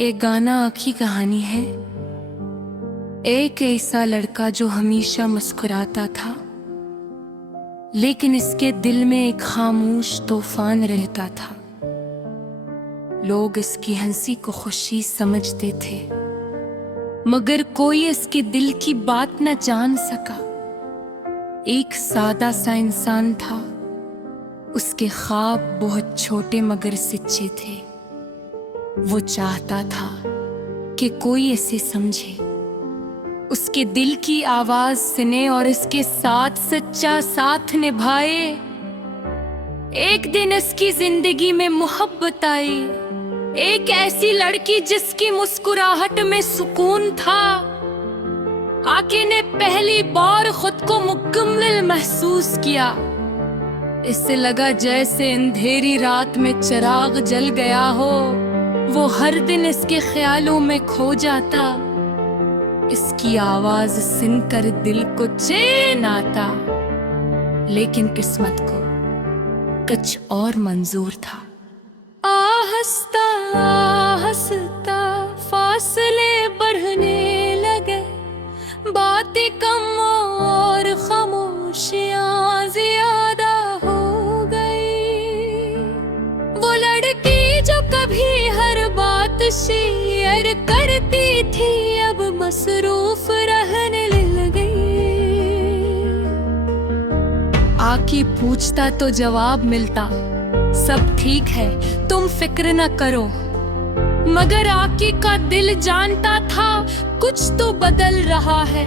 एक गाना की कहानी है। एक ऐसा लड़का जो हमेशा मुस्कुराता था, लेकिन इसके दिल में एक खामोश तूफान रहता था। लोग इसकी हंसी को खुशी समझते थे, मगर कोई इसके दिल की बात न जान सका। एक सादा सा इंसान था, उसके ख्वाब बहुत छोटे मगर सच्चे थे। वो चाहता था कि कोई इसे समझे, उसके दिल की आवाज सुने और इसके साथ सच्चा साथ निभाए। एक दिन इसकी जिंदगी में मोहब्बत आई, एक ऐसी लड़की जिसकी मुस्कुराहट में सुकून था। आके ने पहली बार खुद को मुकम्मल महसूस किया। इससे लगा जैसे अंधेरी रात में चिराग जल गया हो। वो हर दिन इसके ख्यालों में खो जाता, इसकी आवाज सुनकर दिल को चैन आता। लेकिन किस्मत को कुछ और मंजूर था। आहिस्ता आहिस्ता फासले बढ़ने लगे, बातें कम और खामोशियां ज्यादा हो गई। वो लड़की जो कभी हर बात शेयर करती थी, अब मसरूफ रहने लग गई। आके पूछता तो जवाब मिलता, सब ठीक है तुम फिक्र न करो। मगर आके का दिल जानता था कुछ तो बदल रहा है।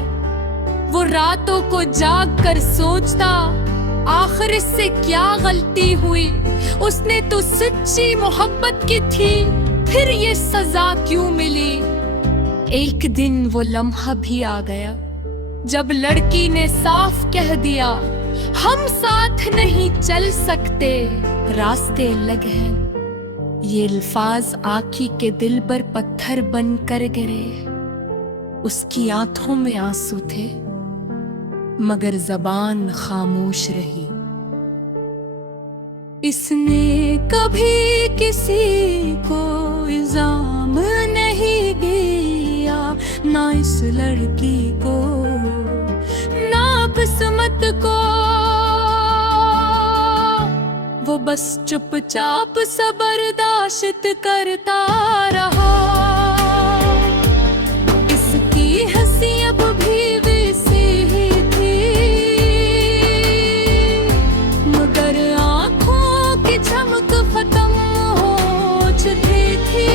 वो रातों को जाग कर सोचता, आखिर इससे क्या गलती हुई। उसने तो सच्ची मोहब्बत की थी, फिर ये सजा क्यों मिली। एक दिन वो लम्हा भी आ गया जब लड़की ने साफ कह दिया, हम साथ नहीं चल सकते, रास्ते अलग हैं। ये अल्फाज आखी के दिल पर पत्थर बन कर गिरे। उसकी आंखों में आंसू थे, मगर जबान खामोश रही। इसने कभी किसी को इल्जाम नहीं दिया, ना इस लड़की को ना किस्मत को। वो बस चुपचाप बर्दाश्त करता रहा। इसकी हंसी अब भी वैसी ही थी, मगर आंखों की चमक खत्म हो चुकी थी।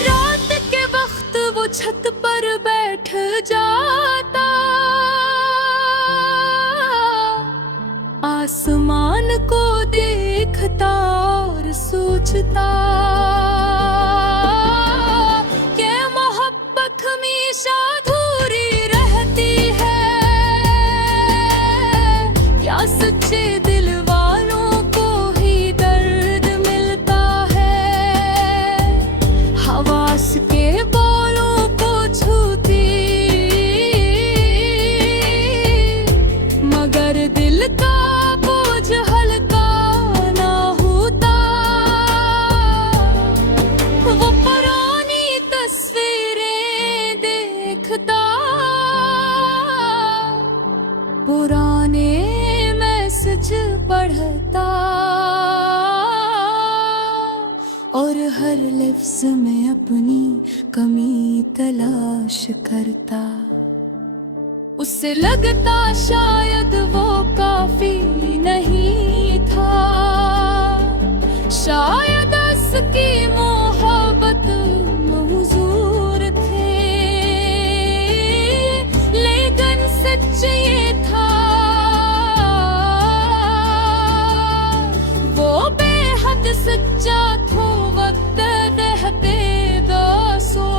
रात के वक्त वो छत पर बैठ जाता, आसमान को देखता और सोचता कि मोहब्बत हमेशा अधूरी रहती है। क्या सच्चे दिल वालों को ही दर्द मिलता है। हवास के बालों को छूती, मगर दिल का हल्का ना होता। वो पुरानी तस्वीरें देखता, पुराने मैसेज पढ़ता, और हर लफ्ज में अपनी कमी तलाश करता। उससे लगता शायद वो काफी नहीं था, शायद उसकी मोहब्बत मौजूर थे। लेकिन सच ये था, वो बेहद सच्चा था। वक्त रहते दासो,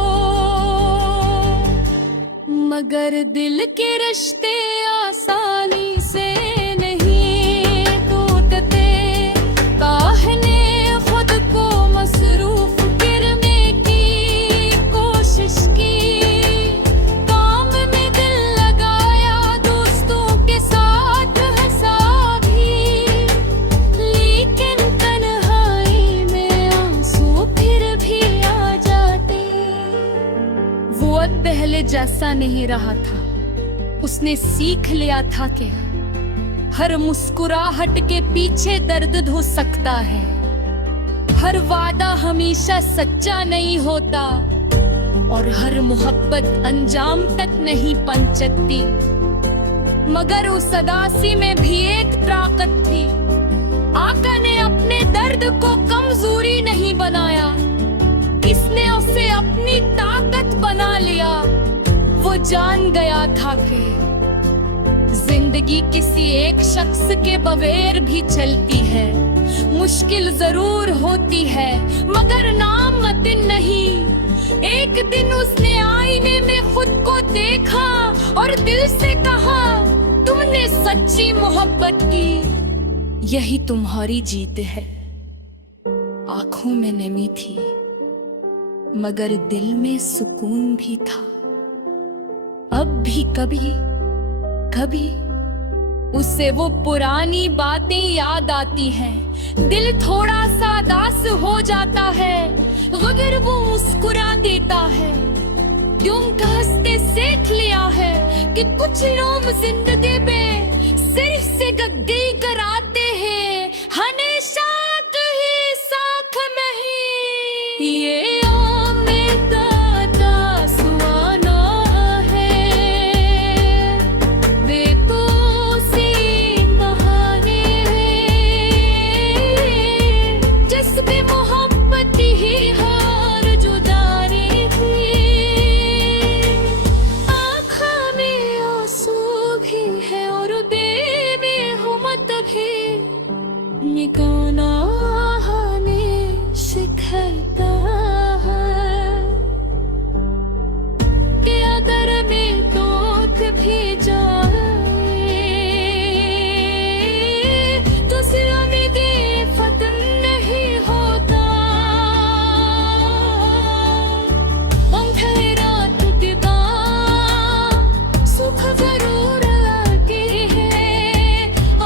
मगर दिल के रिश्ते आसानी से नहीं टूटते। काहने खुद को मसरूफ करने की कोशिश की, काम में दिल लगाया, दोस्तों के साथ हंसा भी। लेकिन तन्हाई में आंसू भी बहुत पहले जैसा नहीं रहा था। उसने सीख लिया था कि हर मुस्कुराहट के पीछे दर्द हो सकता है, हर वादा हमेशा सच्चा नहीं होता और हर मोहब्बत अंजाम तक नहीं पहुंचती। मगर उस अदासी में भी एक ताकत थी। आका ने अपने दर्द को कमजोरी नहीं बनाया, इसने उसे अपनी ताकत बना लिया। वो जान गया था कि जिंदगी किसी एक शख्स के बगैर भी चलती है, मुश्किल जरूर होती है मगर नामुमकिन नहीं। एक दिन उसने आईने में खुद को देखा और दिल से कहा, तुमने सच्ची मोहब्बत की, यही तुम्हारी जीत है। आंखों में नमी थी मगर दिल में सुकून भी था। अब भी कभी कभी उससे वो पुरानी बातें याद आती हैं, दिल थोड़ा सा उदास हो जाता है मगर वो मुस्कुरा देता है। क्योंकि हंसते सीख लिया है कि कुछ लोग जिंदगी में सिर से गद्दी कराते हैं, हमेशा कहीं साथ में ही। ये सिखाता है कि अगर मैं टूट भी जाए तो सिर्फ मेरी फतन नहीं होता। हम खैरात दिदा सुख जरूर आती है,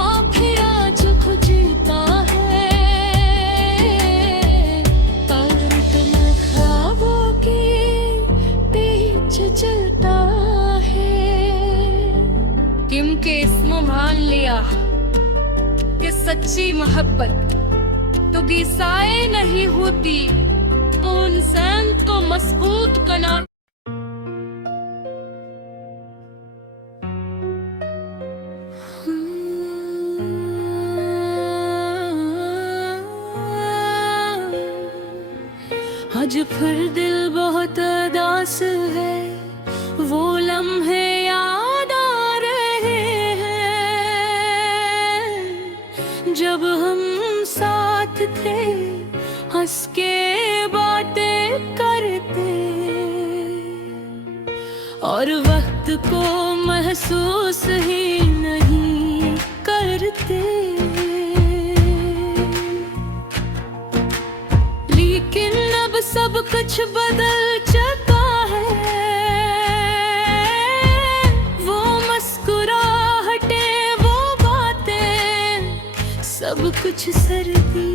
आखिर आज खुजता है चलता है। क्योंकि इसमें मान लिया कि सच्ची मोहब्बत तो गिसाए नहीं होती, तो इंसान को मजबूत करना। आज फिर दिल बहुत उदास है, वो लम्हे याद आ रहे हैं जब हम साथ थे, हंस के बातें करते और वक्त को महसूस ही नहीं करते। लेकिन अब सब कुछ बदल चुका है, सब कुछ सर्दी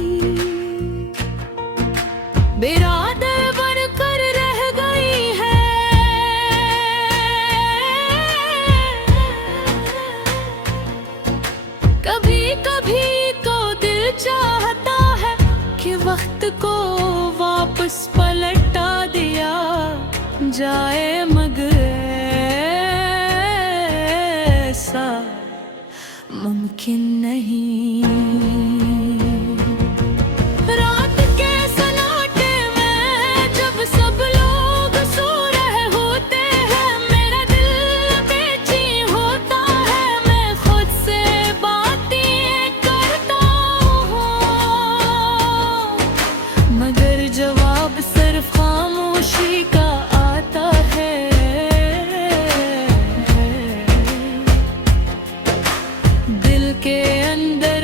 बिरादर बनकर रह गई है। कभी कभी तो दिल चाहता है कि वक्त को वापस पलटा दिया जाए, मगर ऐसा मुमकिन नहीं। रात के सन्नाटे में जब सब लोग सो रहे होते हैं, मेरा दिल बेचैन होता है, मैं खुद से बातें करता हूँ मगर जवाब सिर्फ खामोशी का आता है। दिल के अंदर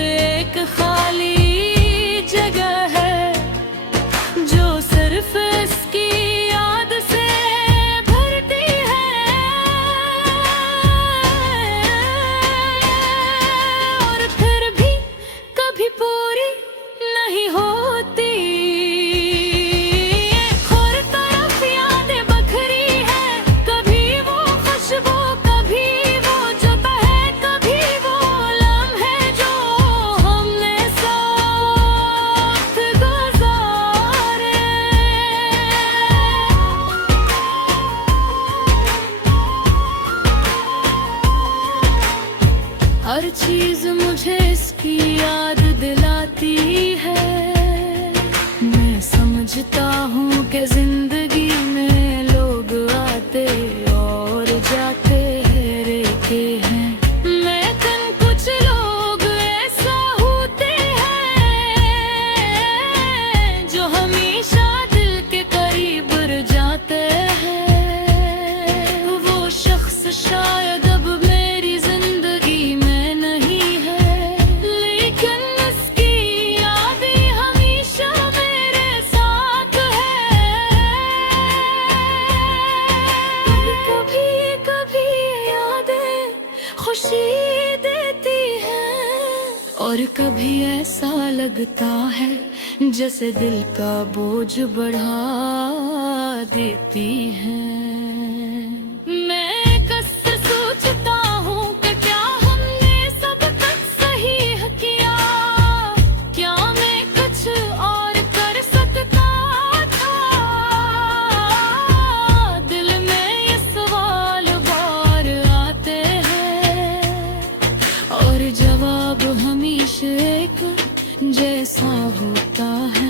और कभी ऐसा लगता है जैसे दिल का बोझ बढ़ा देती है। मैं कसर सोचता हूँ कि क्या हमने सब कुछ सही किया, क्या मैं कुछ और कर सकता था। दिल में ये सवाल बार आते हैं और जवाब हमेशा एक जैसा होता है।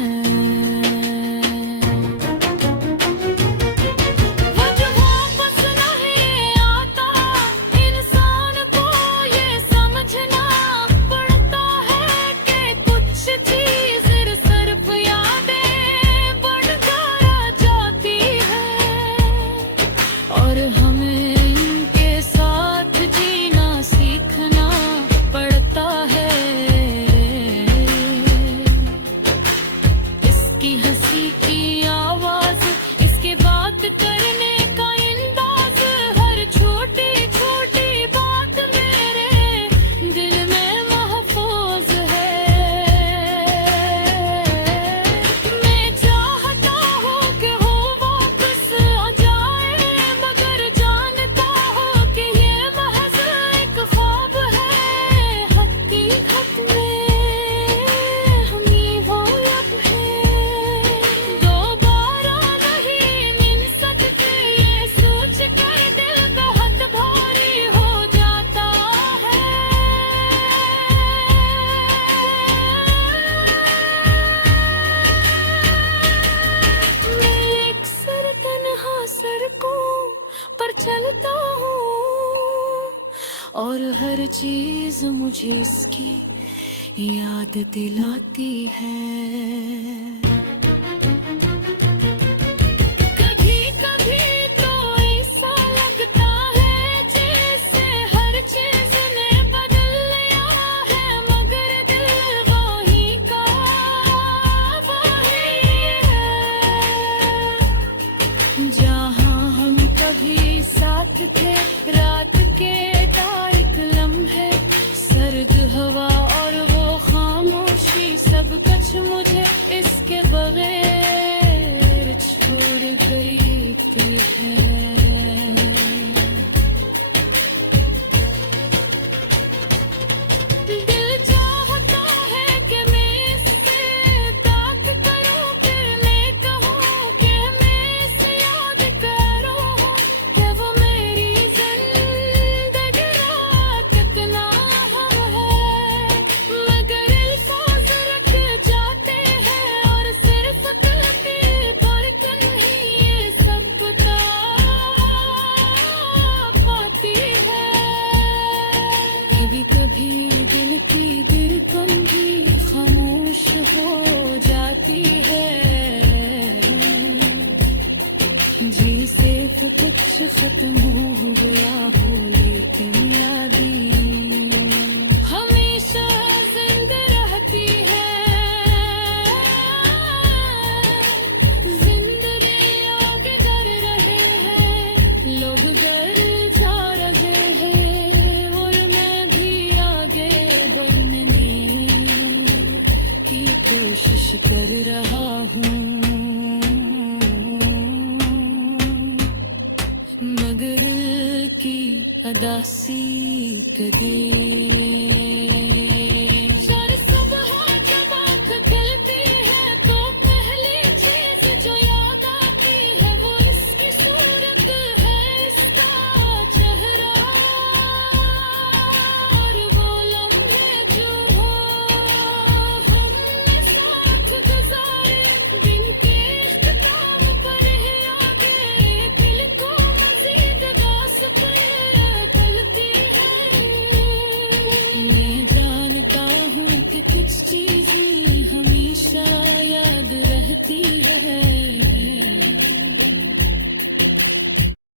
और हमें इनके साथ जीना सीखना पड़ता है। इसकी हंसी की आवाज, इसके बात करने का अंदाज, हर छोटी छोटी बात मेरे दिल में महफूज है। मैं चाहता हूँ कि हो वापस आ जाए, मगर जानता हूँ कि ये महज एक ख्वाब है। हकीकत में हम ही वो अब हैं, दोबारा नहीं मिल सकते। ये सोच कर दिल बहुत भारी हो जाता है। मैं अक्सर तन्हा सड़कों पर चलता हूँ और हर चीज मुझे इसकी याद दिलाती है। कभी कभी तो ऐसा लगता है जैसे हर चीज ने बदल लिया है, मगर दिल वही का वही है। जहाँ हम कभी साथ थे, रात के तारिक लम्हे, सर्द हवा और वो खामोशी, सब कुछ मुझे इसके बगैर छोड़ गई थी है। दिल चाहता है कि मैं इससे बात करूं, फिर मैं कहूं कि मैं इसे याद करूं, कि वो मेरी जिंदगी रात कितना हम है। मगर अल्फाज रख जाते हैं और सिर्फ दिल की धड़कन ही ये सब बता पाती है। कभी कभी दिल की धड़कन भी खामोश हो जाती है। जी से कुछ खत्म हो गया हो, लेकिन यादें हमेशा जिंदा रहती है। जिंदगी आगे कर रहे हैं, लोग घर जा रहे हैं, और मैं भी आगे बढ़ने की कोशिश कर रहा हूँ, मगर की अदासी करे।